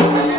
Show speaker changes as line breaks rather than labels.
Oh,